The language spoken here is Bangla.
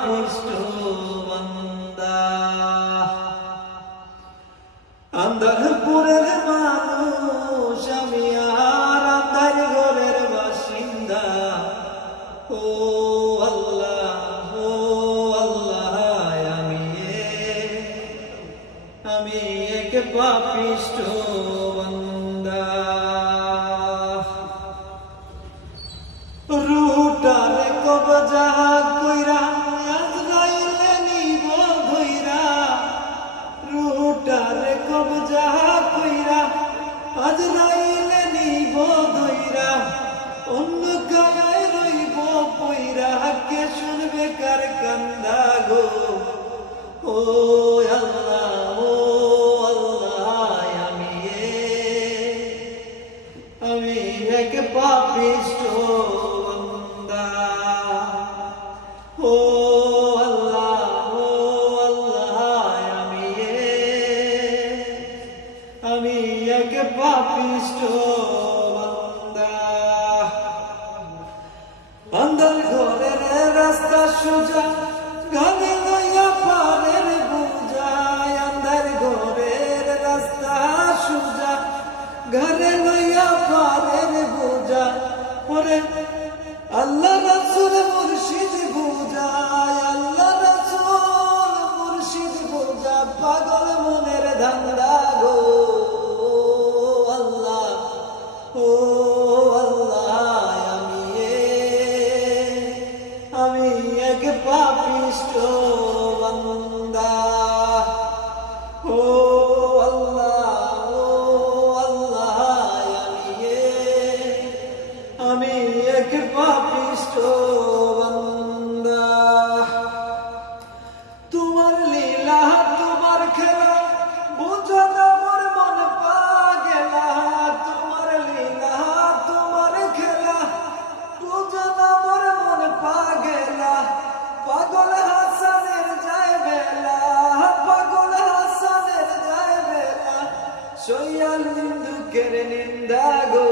পাপিষ্ট বান্দা। আন্দারপুরের মানুষ আমি আর আন্দার ঘরের বাসিন্দা। ও আল্লাহ আমি এক পাপিষ্ট বান্দা। রুটারে কবজা কইরা আজরাইলে নিব ধইরা। রুটারে কবজা কইরা আজরাইলে নিব ধইরা। অন্য গায়ে রইব পইরা কে শুনবে কার কান্দা গো। ও আল্লাহ আমি এক পাপিষ্ট বান্দা। ও আল্লাহ আমি এক পাপিষ্ট বান্দা। আন্দার ঘরের রাস্তা সোজা গানে লইয়া পারের বুঝা। আন্দার ঘরের রাস্তা সোজা ঘরে লইয়া পারের বুঝা। পরে আল্লাহ রাসূল মুর্শিদ বুঝা। আল্লাহ রাসূল মুর্শিদ বুঝা পাগল মনের ধান্দা গো। আল্লাহ আমি এক পাপিষ্ট বান্দা। ও আমি এক পাপিষ্ট বান্দা। তোমার লীলা তোমার খেলা বুঝো না মোর মন পাগেলা। তোমার লীলা তোমার খেলা বুঝো না মোর মন পাগেলা। পাগল হাসানের যায় বেলা, পাগল হাসানের যায় বেলা। সইয়াল নিন্দুকের নিন্দা গো।